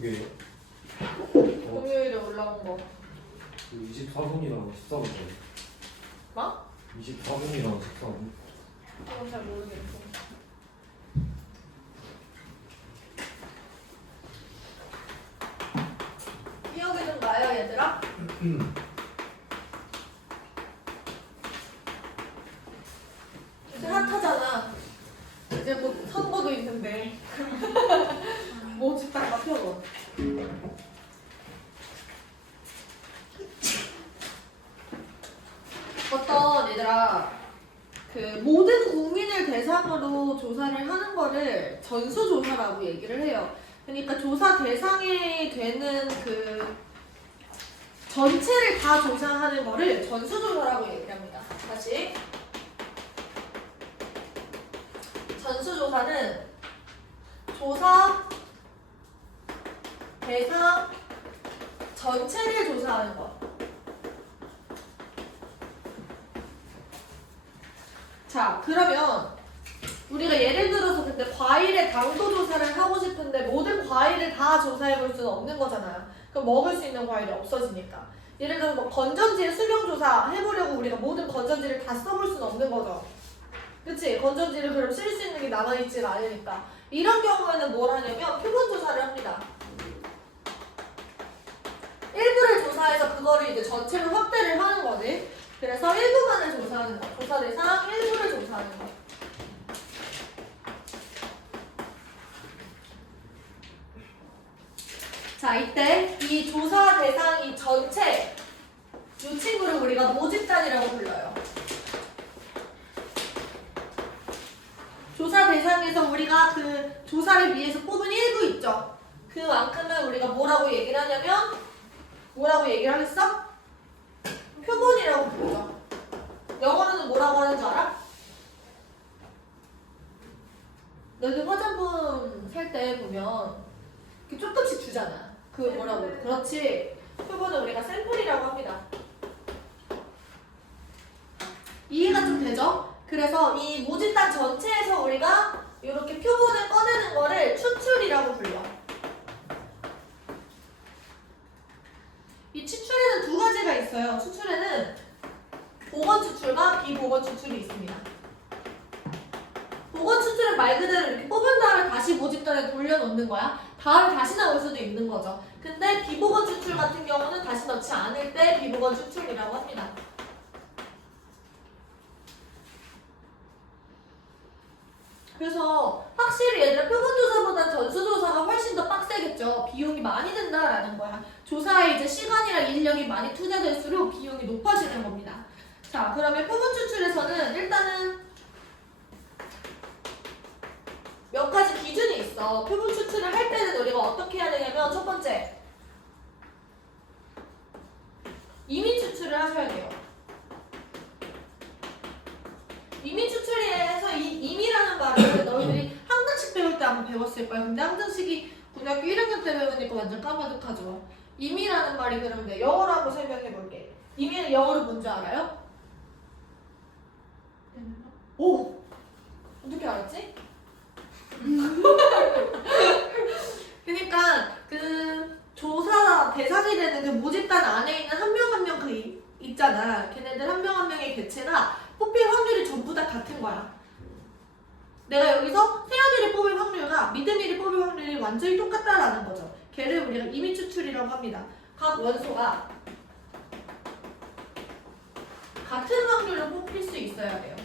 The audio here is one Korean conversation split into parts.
그게 금요일에 올라온 거. 24분이랑 14분. 뭐? 24분이랑 14분. 그건 잘 모르겠어. 기억이 좀 나요, 얘들아? 이제 핫하잖아. 이제 곧 선거도 있는데. 모집 딱 펴고. 어떤 얘들아 그 모든 국민을 대상으로 조사를 하는 거를 전수조사라고 얘기를 해요. 그러니까 조사 대상이 되는 그 전체를 다 조사하는 거를 전수조사라고 얘기합니다. 다시 전수조사는 조사 대상 전체를 조사하는 거. 자, 그러면 우리가 예를 들어서 근데 과일의 당도 조사를 하고 싶은데 모든 과일을 다 조사해 볼 수는 없는 거잖아요. 그럼 먹을 수 있는 과일이 없어지니까. 예를 들어서 뭐 건전지의 수명 조사 해보려고 우리가 모든 건전지를 다 써볼 수는 없는 거죠. 그치? 건전지를 그럼 쓸 수 있는 게 남아있지 않으니까. 이런 경우에는 뭘 하냐면 표본 조사를 합니다. 일부를 조사해서 그거를 이제 전체로 확대를 하는 거지. 그래서 일부만을 조사하는 거. 조사 대상 일부를 조사하는 거. 자, 이때 이 조사 대상 이 전체 이 친구를 우리가 모집단이라고 불러요. 조사 대상에서 우리가 그 조사를 위해서 뽑은 일부 있죠. 그만큼은 우리가 뭐라고 얘기를 하냐면 뭐라고 얘기를 하겠어? 표본이라고 부르죠. 영어로는 뭐라고 하는 줄 알아? 너희들 화장품 살 때 보면 이렇게 조금씩 주잖아. 그 뭐라고? 그렇지. 표본은 우리가 샘플이라고 합니다. 이해가 좀 되죠? 그래서 이 모집단 전체에서 우리가 이렇게 표본을 꺼내는 거를 추출이라고 불러. 이 추출에는 두 가지가 있어요. 추출에는 보건 추출과 비보건 추출이 있습니다. 보건 추출은 말 그대로 이렇게 뽑은 다음에 다시 모집단에 돌려놓는 거야. 다음에 다시 나올 수도 있는 거죠. 근데 비보건 추출 같은 경우는 다시 넣지 않을 때 비보건 추출이라고 합니다. 그래서 확실히 얘들아 표본조사보다 전수조사가 훨씬 더 빡세겠죠. 비용이 많이 든다라는 거야. 조사에 이제 시간이랑 인력이 많이 투자될수록 비용이 높아지는 겁니다. 자, 그러면 표본 추출에서는 일단은 몇 가지 기준이 있어. 표본 추출을 할 때는 우리가 어떻게 해야 되냐면 첫 번째 이민 추출을 하셔야 돼요. 이민 추출에서 이 임이라는 말을 너희들이 항등식 배울 때 아마 배웠을 거야. 근데 항등식이 고등학교 1학년 때 배우니까 완전 까마득하죠. 임이라는 말이 그런데 영어로 한번 설명해 볼게. 임이는 영어로 뭔지 알아요? 오! 어떻게 알았지? 그러니까 그 조사 대상이 되는 그 모집단 안에 있는 한 명 한 명 그 있잖아. 걔네들 한 명 한 명의 개체가 뽑힐 확률이 전부 다 같은 거야. 내가 여기서 세연이를 뽑을 확률과 믿음이를 뽑을 확률이 완전히 똑같다라는 거죠. 걔를 우리가 임의 추출이라고 합니다. 각 원소가 같은 확률로 뽑힐 수 있어야 돼요.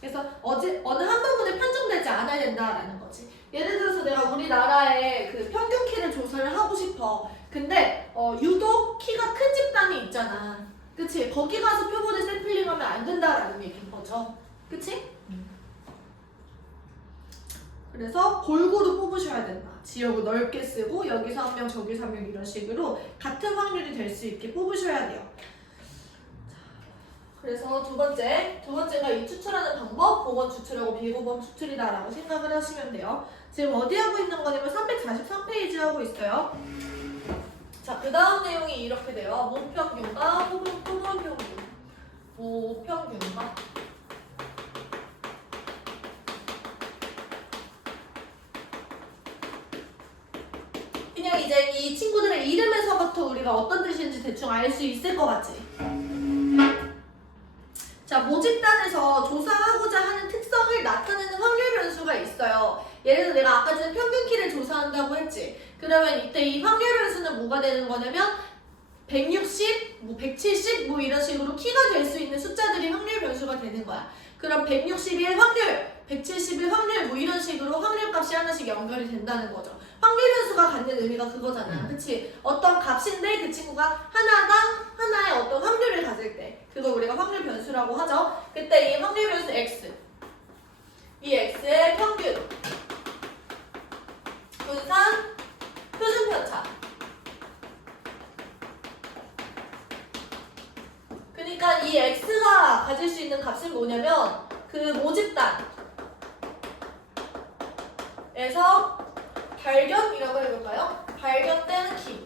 그래서 어느 한 부분에 편중되지 않아야 된다라는 거지. 예를 들어서 내가 우리나라의 그 평균 키를 조사를 하고 싶어. 근데 유독 키가 큰 집단이 있잖아. 그치? 거기 가서 표본을 샘플링하면 안 된다라는 얘기인 거죠. 그치? 그래서 골고루 뽑으셔야 된다. 지역을 넓게 쓰고 여기서 한 명 저기서 한 명 이런 식으로 같은 확률이 될 수 있게 뽑으셔야 돼요. 그래서 두 번째가 이 추출하는 방법, 보건 추출하고 비보건 추출이다라고 생각을 하시면 돼요. 지금 어디 하고 있는 거냐면 343페이지 하고 있어요. 자, 그 다음 내용이 이렇게 돼요. 모평균과 표본평균. 모평균과 분명 이제 이 친구들의 이름에서부터 우리가 어떤 뜻인지 대충 알 수 있을 것 같지? 자, 모집단에서 조사하고자 하는 특성을 나타내는 확률 변수가 있어요. 예를 들어 내가 아까 전에 평균키를 조사한다고 했지. 그러면 이때 이 확률 변수는 뭐가 되는 거냐면 160, 170 이런 식으로 키가 될 수 있는 숫자들이 확률 변수가 되는 거야. 그럼 161 확률, 171 확률 이런 식으로 확률 값이 하나씩 연결이 된다는 거죠. 확률 변수가 갖는 의미가 그거잖아. 그치? 어떤 값인데 그 친구가 하나당 하나의 어떤 확률을 가질 때 그거 우리가 확률 변수라고 하죠. 그때 이 확률 변수 x 이 x의 평균 분산 표준 편차 그러니까 이 x가 가질 수 있는 값은 뭐냐면 그 모집단에서 발견이라고 해볼까요? 발견되는 키.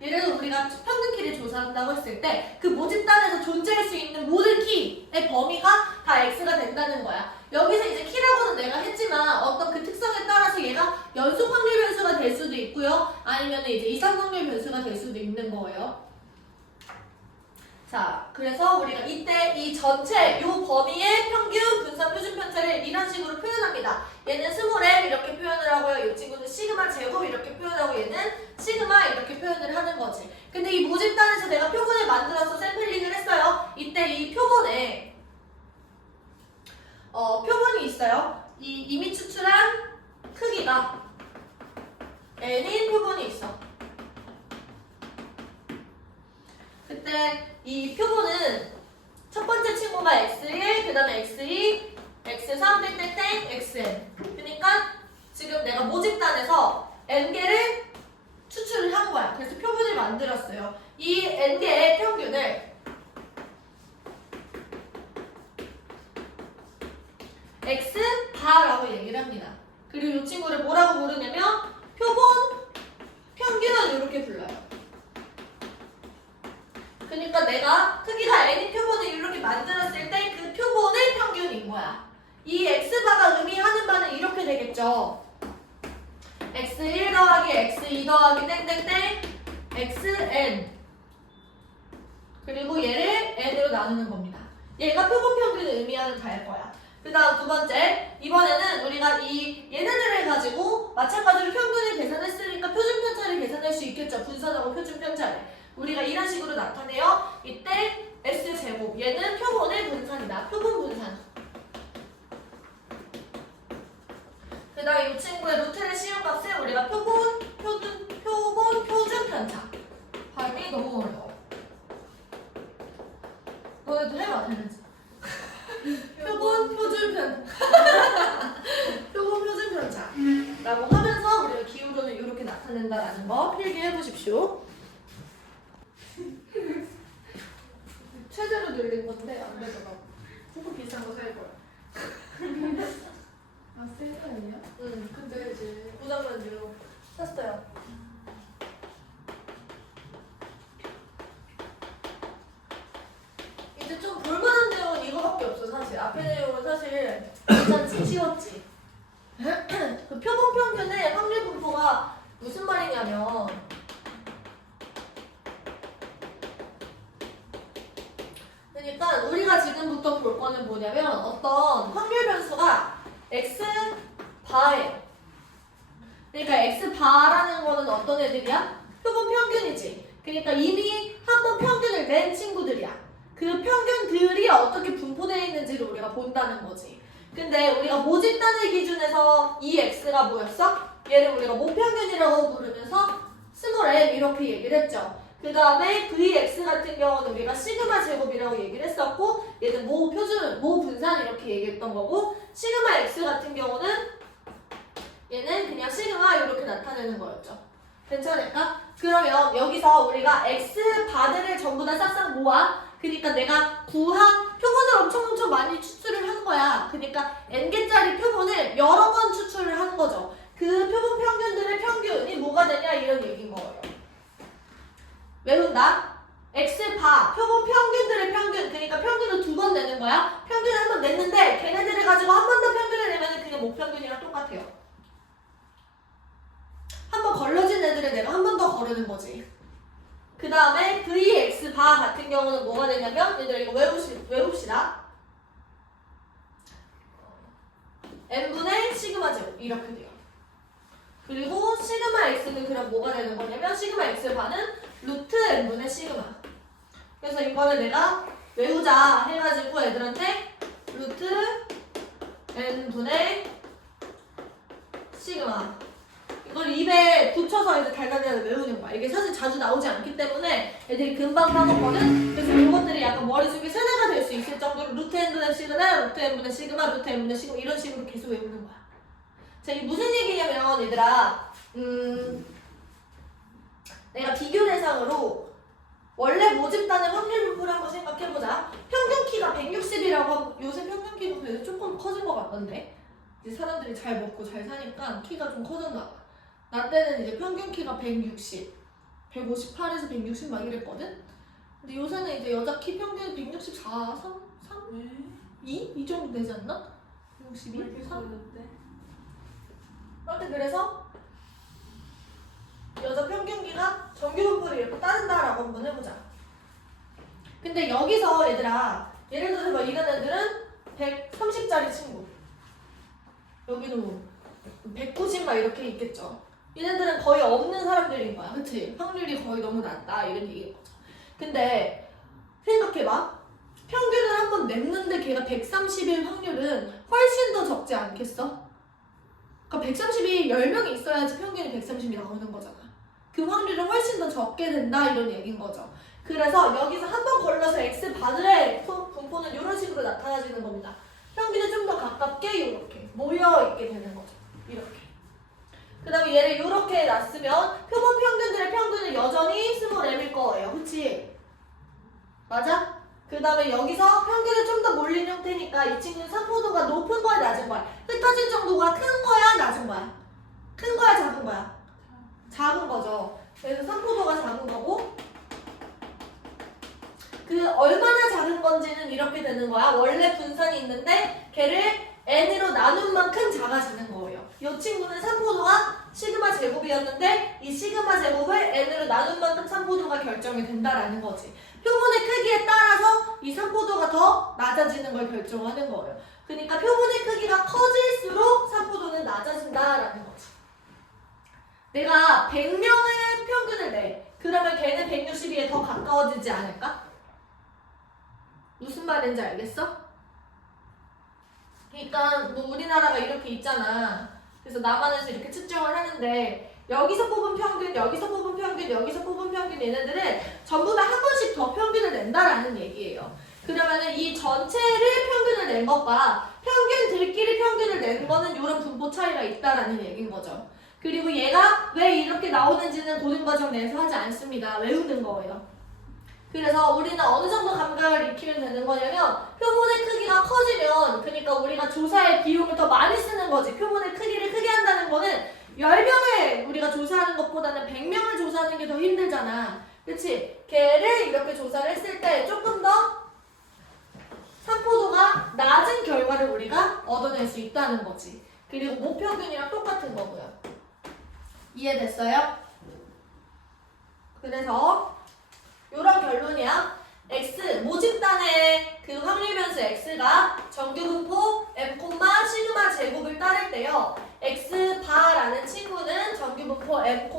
예를 들어 우리가 평균 키를 조사한다고 했을 때 그 모집단에서 존재할 수 있는 모든 키의 범위가 다 x가 된다는 거야. 여기서 이제 키라고는 내가 했지만 어떤 그 특성에 따라서 얘가 연속 확률 변수가 될 수도 있고요. 아니면 이제 이상 확률 변수가 될 수도 있는 거예요. 자, 그래서 우리가 이때 이 전체 요 범위의 평균 분산 표준 편차를 이런 식으로 표현합니다. 얘는 스몰 m 이렇게 표현을 하고요. 이 친구는 시그마 제곱 이렇게 표현하고 얘는 시그마 이렇게 표현을 하는 거지. 근데 이 모집단에서 내가 표본을 만들어서 샘플링을 했어요. 이때 이 표본에 표본이 있어요. 이 이미 추출한 크기가 n인 표본이 있어. 그때 이 표본은 첫 번째 친구가 x1, 그 다음에 x2, x3, 땡땡땡, xn. 그러니까 지금 내가 모집단에서 n개를 추출을 한 거야. 그래서 표본을 만들었어요. 이 n개의 평균을 x바라고 얘기를 합니다. 그리고 이 친구를 뭐라고 부르냐면 표본 평균 이렇게 불러요. 그러니까 내가 크기가 n인 표본을 이렇게 만들었을 때 그 표본의 평균인 거야. 이 x바가 의미하는 바는 이렇게 되겠죠. x1 더하기 x2 더하기 땡땡땡 xn 그리고 얘를 n으로 나누는 겁니다. 얘가 표본 평균을 의미하는 다일 거야. 그 다음 두 번째, 이번에는 우리가 이 얘네들을 가지고 마찬가지로 평균을 계산했으니까 표준 편차를 계산할 수 있겠죠. 분산하고 표준 편차를. 우리가 이런 식으로 나타내요. 이때 S제곱, 얘는 표본의 분산이다. 표본 분산. 그 다음 이 친구의 루트를 씌운 값은 우리가 표본 표준 편차. 발음이 너무 어려워. 너네도 해봐, 되는지. 표본 표준 편차. 표본 표준 편차. 라고 하면서 우리가 기울어는 이렇게 나타낸다라는 거 필기해 보십시오. 최대로 늘린 건데 안 되더라고. 조금 비싼 거 살 거야. 아, 세상이야? 응, 근데 이제 고장난대로 샀어요. 이제 좀 볼만한 내용은 이거밖에 없어 사실. 앞에 내용은 사실 괜찮지, 쉬웠지. 그 표본 평균의 확률 분포가 무슨 말이냐면 그러니까 우리가 지금부터 볼 거는 뭐냐면 어떤 확률 변수가 x바예요. 그러니까 x바라는 거는 어떤 애들이야? 표본 평균이지. 그러니까 이미 한번 평균을 낸 친구들이야. 그 평균들이 어떻게 분포되어 있는지를 우리가 본다는 거지. 근데 우리가 모집단을 기준해서 이 x가 뭐였어? 얘를 우리가 모평균이라고 부르면서 스몰 m 이렇게 얘기를 했죠. 그 다음에 vx 같은 경우는 우리가 시그마 제곱이라고 얘기를 했었고 얘는 모 표준, 모 분산 이렇게 얘기했던 거고 시그마 x 같은 경우는 얘는 그냥 시그마 이렇게 나타내는 거였죠. 괜찮을까? 그러면 여기서 우리가 x 바들을 전부 다 싹싹 모아 그러니까 내가 구한 표본을 엄청 많이 추출을 한 거야. 그러니까 n개짜리 표본을 여러 번 추출을 한 거죠. 그 표본 평균들의 평균이 뭐가 되냐 이런 얘기인 거예요. 외운다. x바 표본 평균들의 평균 그러니까 평균을 두 번 내는 거야. 평균을 한 번 냈는데 걔네들을 가지고 한 번 더 평균을 내면 그냥 목평균이랑 똑같아요. 바 같은 경우는 뭐가 되냐면 얘들아 이거 외웁시다. n분의 시그마 제곱 이렇게 돼요. 그리고 시그마 x는 그럼 뭐가 되는 거냐면 시그마 x 반은 루트 n분의 시그마. 그래서 이거를 내가 외우자 해가지고 애들한테 루트 n분의 시그마 이걸 입에 붙여서 이제 달달달 외우는 거야. 이게 사실 자주 나오지 않기 때문에 애들이 금방 까먹거든. 그래서 이것들이 약간 머릿속에 세뇌가 될 수 있을 정도로 루트 n분의 시그마, 루트 n분의 시그마, 루트 n분의 시그마 이런 식으로 계속 외우는 거야. 자, 이게 무슨 얘기냐면 얘들아 내가 비교 대상으로 원래 모집단의 확률 분포를 한번 생각해보자. 평균 키가 160이라고 하고 요새 평균 키가 그래도 조금 커진 것 같던데 이제 사람들이 잘 먹고 잘 사니까 키가 좀 커졌나 봐. 나 때는 이제 평균 키가 160, 158에서 160 막 이랬거든? 근데 요새는 이제 여자 키 평균 164, 3? 2? 이 정도 되지 않나? 162? 3? 아무튼 그래서 여자 평균기가 정규 분포를 이렇게 따른다라고 한번 해보자. 근데 여기서 얘들아 예를 들어서 막 이런 애들은 130짜리 친구 여기도 190 막 이렇게 있겠죠. 얘네들은 거의 없는 사람들인 거야. 그치? 확률이 거의 너무 낮다 이런 얘기인 거죠. 근데 생각해봐. 평균을 한번 냈는데 걔가 130일 확률은 훨씬 더 적지 않겠어? 그러니까 130이 10명이 있어야지 평균이 130이 나오는 거잖아. 그 확률은 훨씬 더 적게 된다 이런 얘기인 거죠. 그래서 여기서 한 번 걸러서 X바늘의 분포는 이런 식으로 나타나지는 겁니다. 평균이 좀 더 가깝게 이렇게 모여있게 되는 거죠. 이렇게. 그 다음에 얘를 이렇게 놨으면 표본 평균들의 평균은 여전히 스몰 m일 거예요. 그치? 맞아? 그 다음에 여기서 평균을 좀 더 몰린 형태니까 이 친구는 산포도가 높은 거야 낮은 거야? 흩어진 정도가 큰 거야 낮은 거야? 큰 거야 작은 거야? 작은 거죠. 그래서 산포도가 작은 거고 그 얼마나 작은 건지는 이렇게 되는 거야. 원래 분산이 있는데 걔를 n으로 나눈 만큼 작아지는 거예요. 이 친구는 산포도가 시그마 제곱이었는데 이 시그마 제곱을 n으로 나눈 만큼 산포도가 결정이 된다라는 거지. 표본의 크기에 따라서 이 산포도가 더 낮아지는 걸 결정하는 거예요. 그러니까 표본의 크기가 커질수록 산포도는 낮아진다라는 거지. 내가 100명을 평균을 내. 그러면 걔는 162에 더 가까워지지 않을까? 무슨 말인지 알겠어? 그러니까 뭐 우리나라가 이렇게 있잖아. 그래서 남한에서 이렇게 측정을 하는데 여기서 뽑은 평균, 여기서 뽑은 평균, 여기서 뽑은 평균 얘네들은 전부 다 한 번씩 더 평균을 낸다라는 얘기예요. 그러면은 이 전체를 평균을 낸 것과 평균들끼리 평균을 낸 거는 이런 분포 차이가 있다라는 얘기인 거죠. 그리고 얘가 왜 이렇게 나오는지는 고등 과정 내에서 하지 않습니다. 외우는 거예요. 그래서 우리는 어느 정도 감각을 익히면 되는 거냐면 표본의 크기가 커지면 그러니까 우리가 조사의 비용을 더 많이 쓰는 거지. 표본의 크기를 크게 한다는 거는 10명을 우리가 조사하는 것보다는 100명을 조사하는 게 더 힘들잖아. 그치? 걔를 이렇게 조사를 했을 때 조금 더 산포도가 낮은 결과를 우리가 얻어낼 수 있다는 거지. 그리고 모평균이랑 똑같은 거고요. 이해됐어요? 그래서 이런 결론이야. X, 모집단의 그 확률 변수 X가 정규분포 M, 시그마 제곱을 따를 때요. X 바라는 친구는 정규분포 M,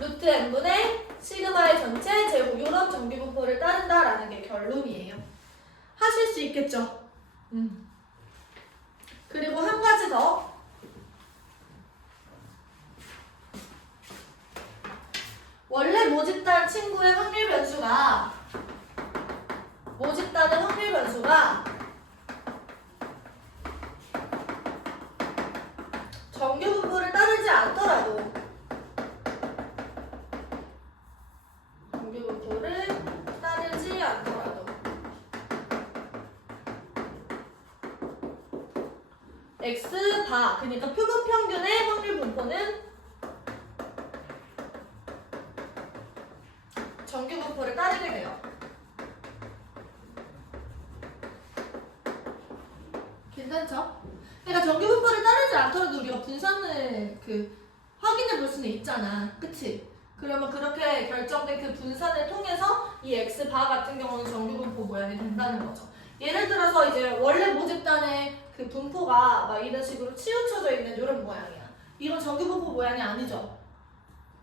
루트 M분의 시그마의 전체 제곱 이런 정규분포를 따른다라는 게 결론이에요. 하실 수 있겠죠? 그리고 한 가지 더. 원래 모집단 친구의 확률 변수가 정규 분포를 따르지 않더라도 X 바 그러니까 표본 평균의 확률 분포는 정규 분포를 따르게 돼요. 괜찮죠? 그러니까 정규 분포를 따르지 않더라도 우리가 분산을 확인해 볼 수는 있잖아. 그치? 그러면 그렇게 결정된 그 분산을 통해서 이 이 x바 같은 경우는 정규분포 모양이 된다는 거죠. 예를 들어서 이제 원래 모집단의 그 분포가 막 이런 식으로 치우쳐져 있는 이런 모양이야. 이건 정규분포 모양이 아니죠.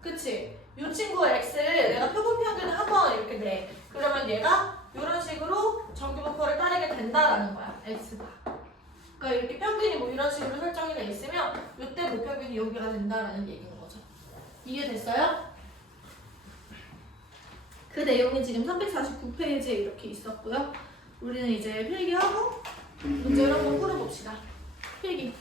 그치? 이 친구 x를 내가 표본평균을 한번 이렇게 내. 그러면 얘가 이런 식으로 정규분포를 따르게 된다라는 거야. x바. 그러니까 이렇게 평균이 뭐 이런 식으로 설정이 돼 있으면 이때 모평균이 여기가 된다라는 얘기인 거죠. 이해됐어요? 그 내용이 지금 349페이지에 이렇게 있었고요. 우리는 이제 필기하고 문제를 한번 풀어봅시다. 필기.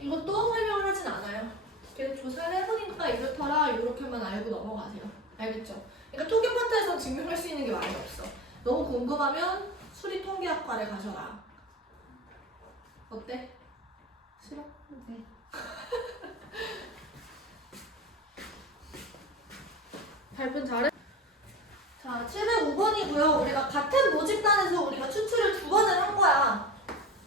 이것도 설명을 하진 않아요. 계속 조사를 해보니까 이렇더라 이렇게만 알고 넘어가세요. 알겠죠? 그러니까 통계 파트에서 증명할 수 있는 게 많이 없어. 너무 궁금하면 수리 통계학과를 가셔라. 어때? 싫어? 네. 발표 잘해. 자, 705번이고요. 우리가 같은 모집단에서 우리가 추출을 2번을 한 거야.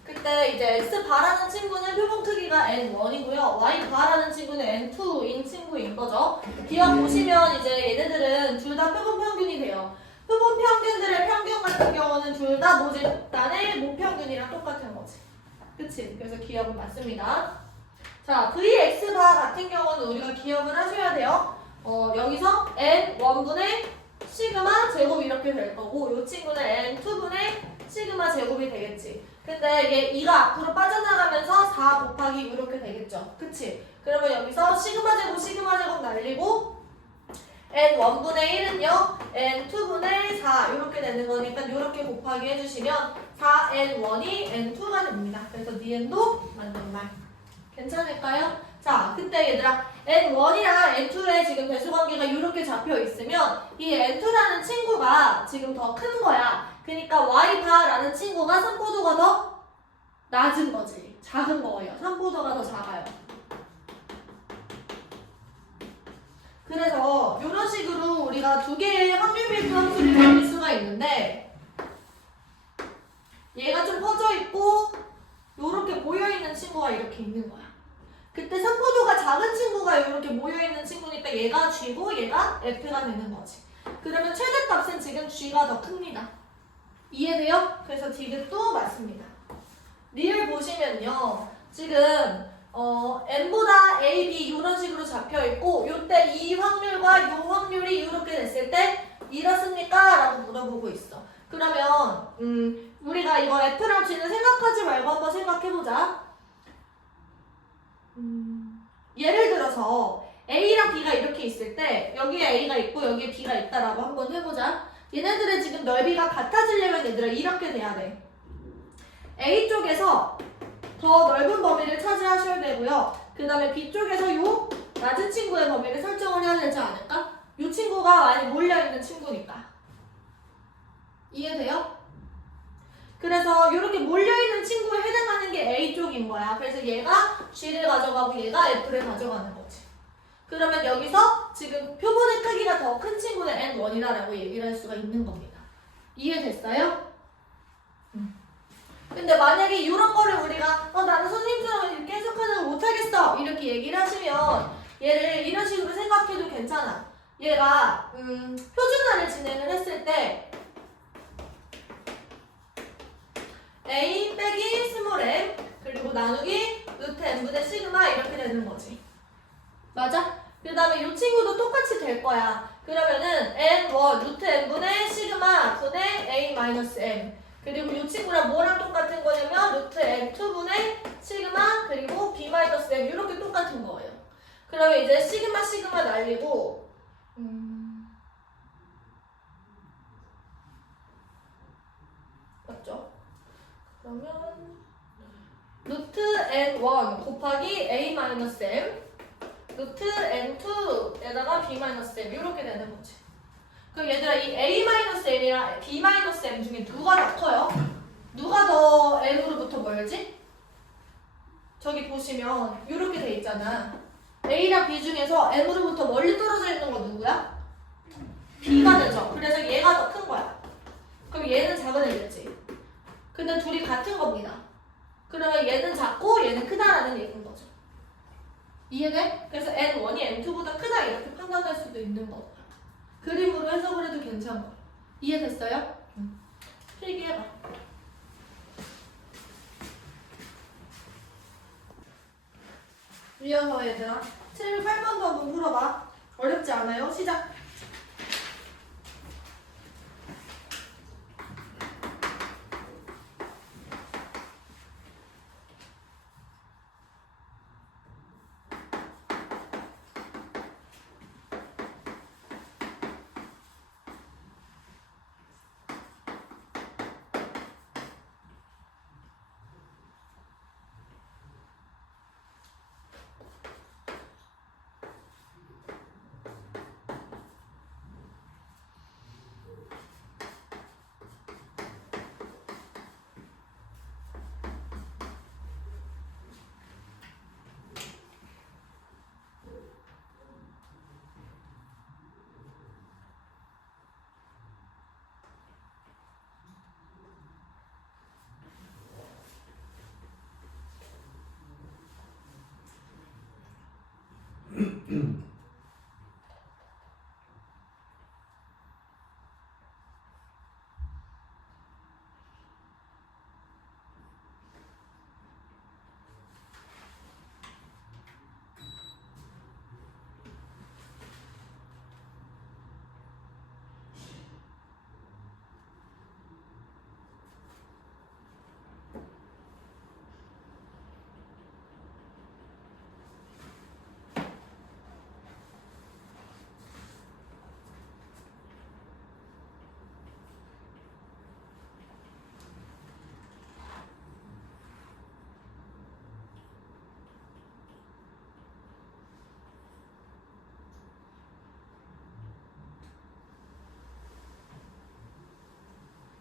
그때 이제 X바라는 친구는 표본 크기가 N1이고요. Y바라는 친구는 N2인 친구인 거죠. 기억 보시면 이제 얘네들은 둘 다 표본 평균이 돼요. 표본 평균들의 평균 같은 경우는 둘 다 모집단의 모평균이랑 똑같은 거지. 그치? 그래서 기억은 맞습니다. 자, VX바 같은 경우는 우리가 기억을 하셔야 돼요. 여기서 N1분의 시그마 제곱 이렇게 될 거고 이 친구는 N2분의 시그마 제곱이 되겠지. 근데 얘 2가 앞으로 빠져나가면서 4 곱하기 이렇게 되겠죠. 그치? 그러면 여기서 시그마 제곱 날리고 N1분의 1은요 N2분의 4 이렇게 되는 거니까 이렇게 곱하기 해주시면 4N1이 N2가 됩니다. 그래서 니은도 맞는 말. 괜찮을까요? 자, 그때 얘들아 N1이랑 N2의 지금 배수관계가 이렇게 잡혀 있으면 이 N2라는 친구가 지금 더 큰 거야. 그러니까 Y바라는 친구가 산포도가 더 낮은 거지. 작은 거예요. 산포도가 더 작아요. 그래서 이런 식으로 우리가 두 개의 확률 밀도 함수를 그릴 수가 있는데 얘가 좀 퍼져 있고 이렇게 모여있는 친구가 이렇게 있는 거야. 그때 산포도가 작은 친구가 이렇게 모여있는 친구니까 얘가 G고 얘가 F가 되는 거지. 그러면 최대값은 지금 G가 더 큽니다. 이해돼요? 그래서 디귿도 맞습니다. 리을 보시면요. 지금 N보다 A, B 이런 식으로 잡혀있고 요때 이 확률과 이 확률이 이렇게 됐을 때 이렇습니까? 라고 물어보고 있어. 그러면 우리가 이거 F랑 G는 생각하지 말고 한번 생각해보자. 예를 들어서 A랑 B가 이렇게 있을 때 여기에 A가 있고 여기에 B가 있다라고 한번 해보자. 얘네들의 지금 넓이가 같아지려면 얘들아 이렇게 돼야 돼. A 쪽에서 더 넓은 범위를 차지하셔야 되고요. 그 다음에 B 쪽에서 요 낮은 친구의 범위를 설정을 해야 되지 않을까? 요 친구가 많이 몰려있는 친구니까. 이해돼요? 그래서 이렇게 몰려있는 친구에 해당하는 게 A 쪽인 거야. 그래서 얘가 G를 가져가고 얘가 F를 가져가는 거지. 그러면 여기서 지금 표본의 크기가 더 큰 친구는 N1이다라고 얘기를 할 수가 있는 겁니다. 이해됐어요? 근데 만약에 이런 거를 우리가 나는 선생님처럼 이렇게 해석하는 걸 못하겠어 이렇게 얘기를 하시면 얘를 이런 식으로 생각해도 괜찮아. 얘가 표준화를 진행을 했을 때 A 빼기 스몰 m 그리고 나누기 루트 n분의 시그마 이렇게 되는 거지. 맞아? 그 다음에 이 친구도 똑같이 될 거야. 그러면은 n1 루트 n분의 시그마 분의 a 마이너스 m 그리고 이 친구랑 뭐랑 똑같은 거냐면 루트 n2분의 시그마 그리고 b 마이너스 m 이렇게 똑같은 거예요. 그러면 이제 시그마 날리고 맞죠? 그러면 루트 n1 곱하기 a 마이너스 m 루트 n2에다가 b 마이너스 m 이렇게 되는 거지. 그럼 얘들아 이 a 마이너스 m이랑 b 마이너스 m 중에 누가 더 커요? 누가 더 m으로부터 멀지? 저기 보시면 이렇게 돼 있잖아. a랑 b 중에서 m으로부터 멀리 떨어져 있는 거 누구야? b가 되죠. 그래서 얘가 더 큰 거야. 그럼 얘는 작은 애겠지. 근데 둘이 같은 겁니다. 그러면 얘는 작고 얘는 크다라는 얘기인 거죠. 이해돼? 그래서 N1이 N2보다 크다 이렇게 판단할 수도 있는 거. 그림으로 해석을 해도 괜찮고. 이해됐어요? 필기해봐. 이어서 얘들아 708번도 한번 풀어봐. 어렵지 않아요? 시작.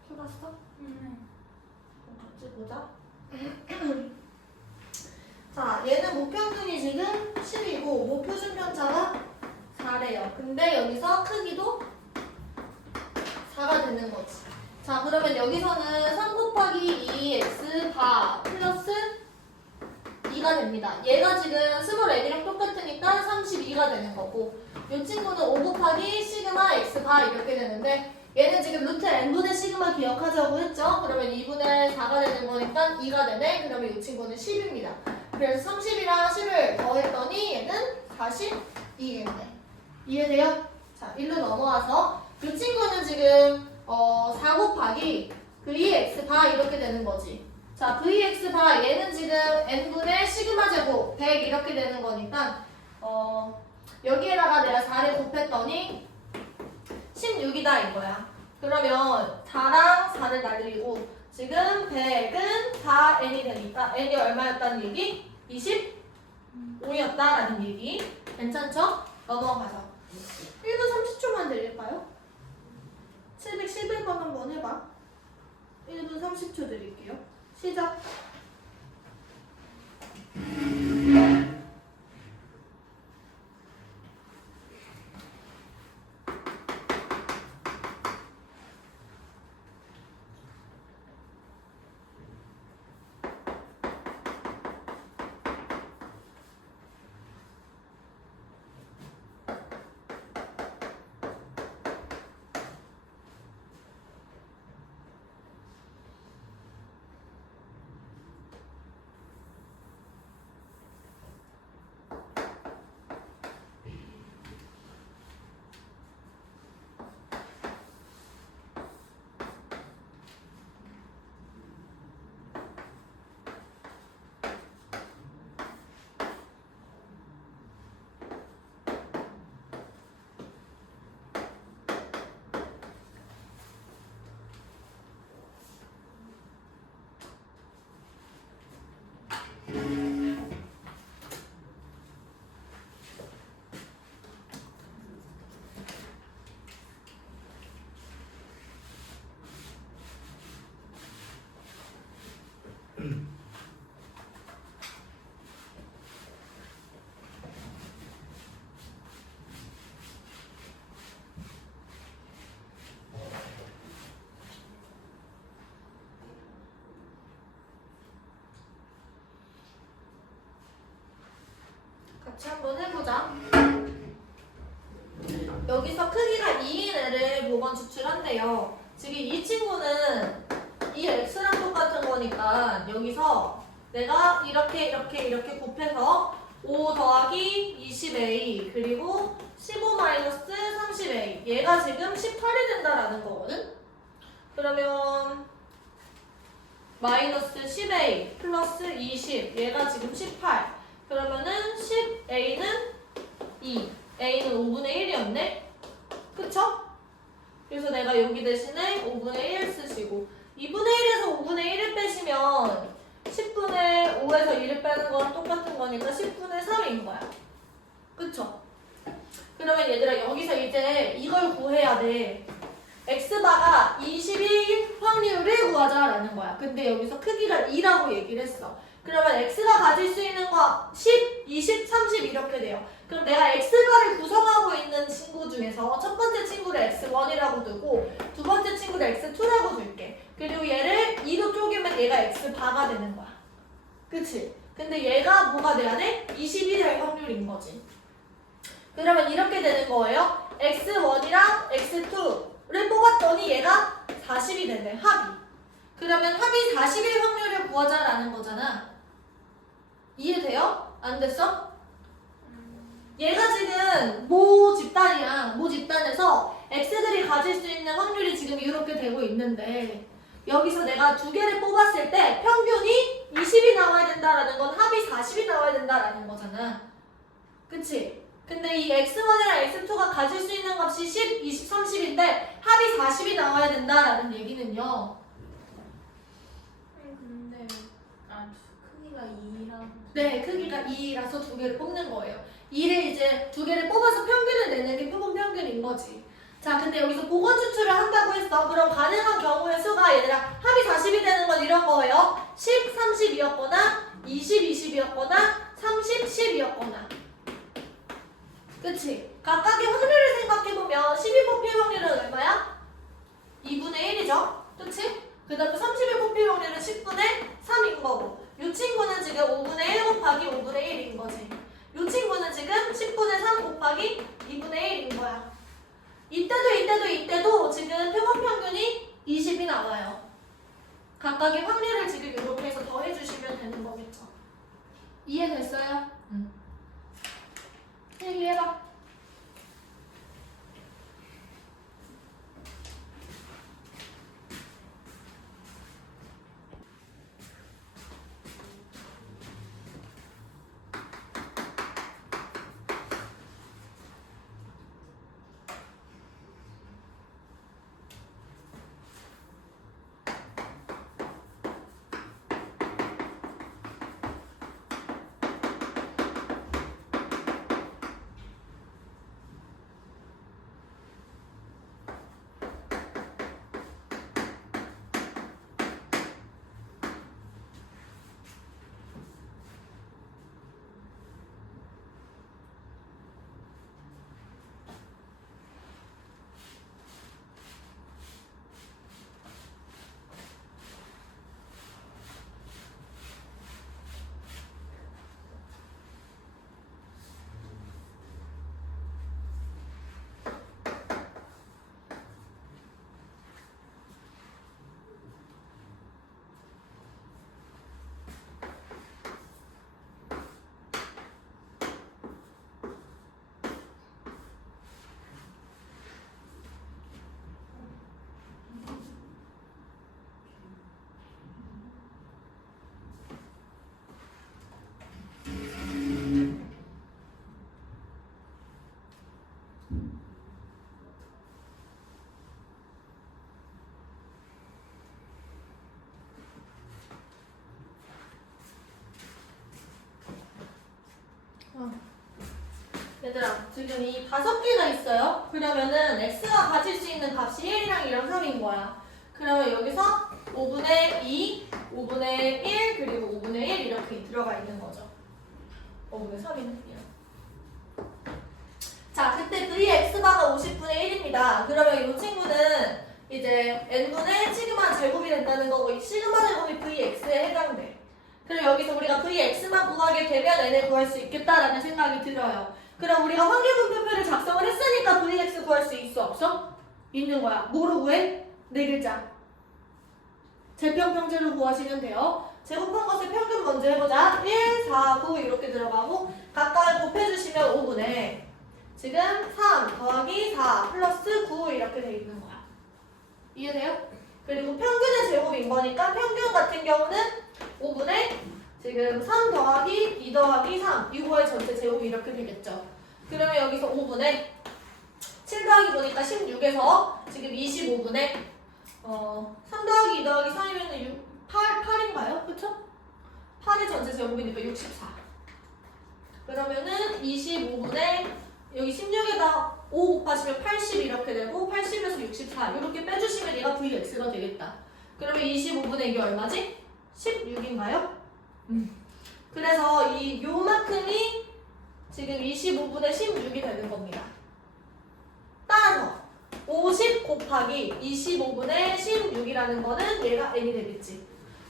풀었어? 같이 보자. 자, 얘는 목평균이 지금 10이고 목표준 편차가 4래요. 근데 여기서 크기도 4가 되는 거지. 자, 그러면 여기서는 3 곱하기 2x 바 플러스 2가 됩니다. 얘가 지금 스몰 n이랑 똑같으니까 32가 되는 거고, 이 친구는 5 곱하기 시그마 x 바 이렇게 되는데, 얘는 지금 루트 n분의 시그마 기억하자고 했죠? 그러면 2분의 4가 되는 거니까 2가 되네? 그러면 이 친구는 10입니다. 그래서 30이랑 10을 더했더니 얘는 42겠네. 이해돼요? 자, 일로 넘어와서 이 친구는 지금 4 곱하기 vx 바 이렇게 되는 거지. 자, vx 바 얘는 지금 n분의 시그마 제곱 100 이렇게 되는 거니까 여기에다가 내가 4를 곱했더니 16이다 이거야. 그러면 4랑 4를 날리고 지금 100은 4n이 되니까 n이 얼마였다는 얘기? 25였다라는 얘기. 괜찮죠? 넘어가자. 1분 30초만 드릴까요? 711번 한번 해봐. 1분 30초 드릴게요. 시작. 같이 한번 해보자. 여기서 크기가 2인 애를 보건 추출한대요. 지금 이 친구는 이 x랑 똑같은 거니까 여기서 내가 이렇게 곱해서 5 더하기 20a 그리고 15 마이너스 30a 얘가 지금 18이 된다라는 거거든? 그러면 마이너스 10a 플러스 20 얘가 지금 18 그러면은 10a는 2 a는 5분의 1이었네? 그쵸? 그래서 내가 여기 대신에 5분의 1 쓰시고 2분의 1에서 5분의 1을 빼시면 10분의 5에서 1을 빼는 거랑 똑같은 거니까 10분의 3인 거야. 그쵸? 그러면 얘들아 여기서 이제 이걸 구해야 돼. x바가 22 확률을 구하자라는 거야. 근데 여기서 크기가 2라고 얘기를 했어. 그러면 x가 가질 수 있는 거 10, 20, 30 이렇게 돼요. 그럼 내가 x바를 구성하고 있는 친구 중에서 첫 번째 친구를 x1이라고 두고 두 번째 친구를 x2라고 둘게. 그리고 얘를 2로 쪼개면 얘가 x바가 되는 거야. 그치? 근데 얘가 뭐가 돼야 돼? 20이 될 확률인 거지. 그러면 이렇게 되는 거예요. x1이랑 x2를 뽑았더니 얘가 40이 되네. 합이. 그러면 합이 40일 확률을 구하자라는 거잖아. 이해돼요? 안 됐어? 얘가 지금 모 집단이야. 모 집단에서 x들이 가질 수 있는 확률이 지금 이렇게 되고 있는데 여기서 내가 두 개를 뽑았을 때 평균이 20이 나와야 된다라는 건 합이 40이 나와야 된다라는 거잖아. 그치? 근데 이 x1이랑 x2가 가질 수 있는 값이 10, 20, 30인데 합이 40이 나와야 된다라는 얘기는요. 근데 크기가 2라고. 네, 크기가 2라서 두 개를 뽑는 거예요. 2를 이제 두 개를 뽑아서 평균을 내는 게 표본 평균인 거지. 자, 근데 여기서 보건 추출을 한다고 했어. 그럼 가능한 경우의 수가 얘들아 합이 40이 되는 건 이런 거예요. 10, 30이었거나 20, 20이었거나 30, 10이었거나. 그치? 각각의 확률을 생각해보면 12 뽑힐 확률은 얼마야? 2분의 1이죠? 그치? 그 다음에 30을 뽑힐 확률은 10분의 3인 거고 이 친구는 지금 5분의 1 곱하기 5분의 1인 거지. 이 친구는 지금 10분의 3 곱하기 2분의 1인 거야. 이때도 지금 표본 평균이 20이 나와요. 각각의 확률을 지금 이렇게 해서 더해주시면 되는 거겠죠. 이해됐어요? 응. 얘기해봐. 얘들아 지금 이 5개가 있어요. 그러면은 x가 가질 수 있는 값이 1이랑 2랑 3인 거야. 그러면 여기서 5분의 2, 5분의 1 그리고 5분의 1 이렇게 들어가 있는 거죠. 5분의 3이는 1. 자 그때 vx바가 50분의 1입니다. 그러면 이 친구는 이제 n분의 시그마 제곱이 된다는 거고 이 시그마 제곱이 vx에 해당돼. 그럼 여기서 우리가 vx만 구하게 되면 n을 구할 수 있겠다라는 생각이 들어요. 그럼 우리가 확률분표표를 작성을 했으니까 Vx 구할 수 있어 없어? 있는 거야. 뭐로 구해? 네 글자. 제평평제로 구하시면 돼요. 제곱한 것의 평균 먼저 해보자. 1, 4, 9 이렇게 들어가고 각각 곱해주시면 5분의 지금 3 더하기 4 플러스 9 이렇게 돼 있는 거야. 이해돼요? 그리고 평균의 제곱인 거니까 평균 같은 경우는 5분의 지금 3 더하기 2 더하기 3 이거의 전체 제곱이 이렇게 되겠죠. 그러면 여기서 5분의 7 더하기 보니까 16에서 지금 25분의 3 더하기 2 더하기 3이면 8인가요? 그쵸? 8의 전체 제곱이니까 64. 그러면은 25분의 여기 16에다 5 곱하시면 80 이렇게 되고 80에서 64 이렇게 빼주시면 얘가 Vx가 되겠다. 그러면 25분의 이게 얼마지? 16인가요? 그래서 이 요만큼이 지금 25분의 16이 되는 겁니다. 따라서 50 곱하기 25분의 16이라는 거는 얘가 n이 되겠지.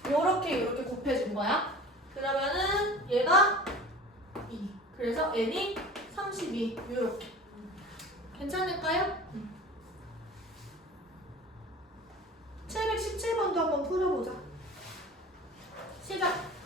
요렇게 곱해준 거야. 그러면은 얘가 2. 그래서 n이 32. 요렇게. 괜찮을까요? 717번도 한번 풀어보자. 시작.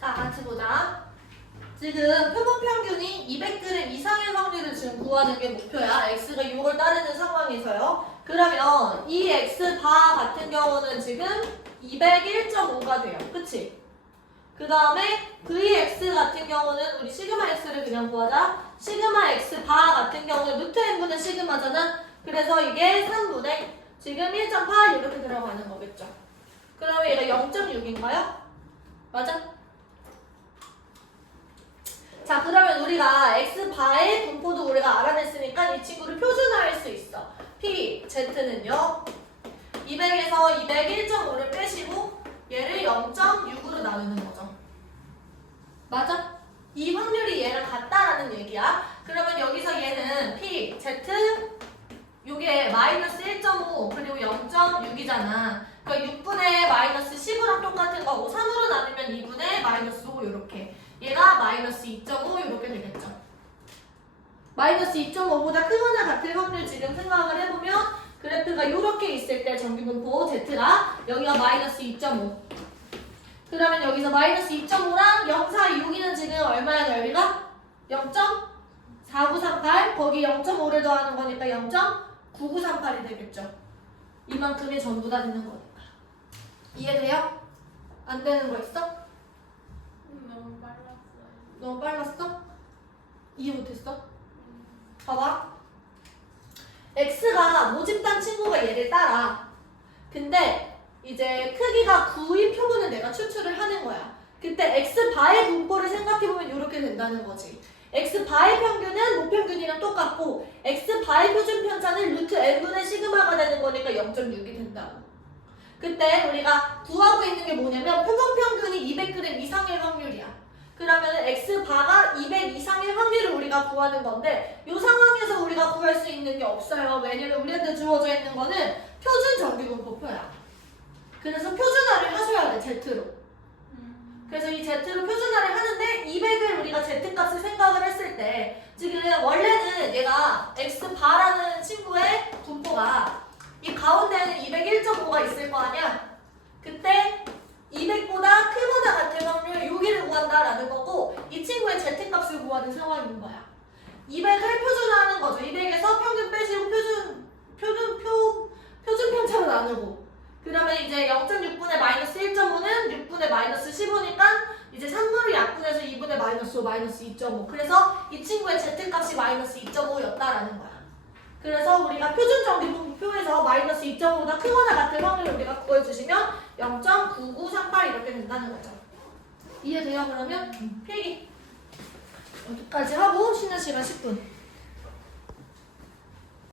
자, 같이 보자. 지금 표본 평균이 200g 이상의 확률을 지금 구하는 게 목표야. x가 6을 따르는 상황에서요. 그러면 이 x바 같은 경우는 지금 201.5가 돼요. 그치? 그 다음에 vx 같은 경우는 우리 시그마 x를 그냥 구하자. 시그마 x바 같은 경우는 루트 n분의 시그마잖아. 그래서 이게 3분의 지금 1.8 이렇게 들어가는 거겠죠. 그러면 얘가 0.6인가요? 맞아? 자, 그러면 우리가 x바의 분포도 우리가 알아냈으니까 이 친구를 표준화할 수 있어. p, z는요 200에서 201.5를 빼시고 얘를 0.6으로 나누는 거죠. 맞아? 이 확률이 얘랑 같다라는 얘기야. 그러면 여기서 얘는 p, z 요게 마이너스 1.5 그리고 0.6이잖아. 그러니까 6분의 마이너스 10이랑 똑같은 거고 3으로 나누면 2분의 마이너스 5 이렇게. 얘가 마이너스 2.5 이렇게 되겠죠. 마이너스 2.5보다 크거나 같을 확률 지금 생각을 해보면 그래프가 이렇게 있을 때 정규분포 Z가 여기가 마이너스 2.5 그러면 여기서 마이너스 2.5랑 0,426이는 지금 얼마야 넓이가? 0.4938 거기 0.5를 더하는 거니까 0.9938이 되겠죠. 이만큼이 전부 다 되는 거니까. 이해돼요? 안 되는 거 있어? 너무 빨랐어요. 너무 빨랐어? 이해 못했어? 봐봐. x가 모집단 친구가 얘를 따라. 근데 이제 크기가 9인 표본을 내가 추출을 하는 거야. 그때 x바의 분포를 생각해보면 이렇게 된다는 거지. x바의 평균은 모평균이랑 똑같고 x바의 표준 편차는 루트 n분의 시그마가 되는 거니까 0.6이 된다고. 그때 우리가 구하고 있는 게 뭐냐면 표본평균이 200g 이상일 확률이야. 그러면 X바가 200 이상일 확률을 우리가 구하는 건데 이 상황에서 우리가 구할 수 있는 게 없어요. 왜냐면 우리한테 주어져 있는 거는 표준 정기분포표야. 그래서 표준화를 하셔야 돼, Z로. 그래서 이 Z로 표준화를 하는데 200을 우리가 Z값을 생각을 했을 때 지금 원래는 얘가 X바라는 친구의 분포가 이 가운데는 201.5가 있을 거 아니야? 그때 200보다 크거나 같을 확률 여기를 구한다라는 거고 이 친구의 Z값을 구하는 상황인 거야. 200을 표준화하는 거죠. 200에서 평균 빼시고 표준 편차로 나누고 그러면 이제 0.6분의 마이너스 1.5는 6분의 마이너스 15니까 이제 3분의 약분해서 2분의 마이너스 5 마이너스 2.5 그래서 이 친구의 Z값이 마이너스 2.5였다라는 거야. 그래서 우리가 표준 정기분포표에서 마이너스 2.5보다 크거나 같은 확률을 우리가 구해주시면 0.9938 이렇게 된다는 거죠. 이해돼요? 그러면 필기 여기까지 하고 쉬는 시간 10분.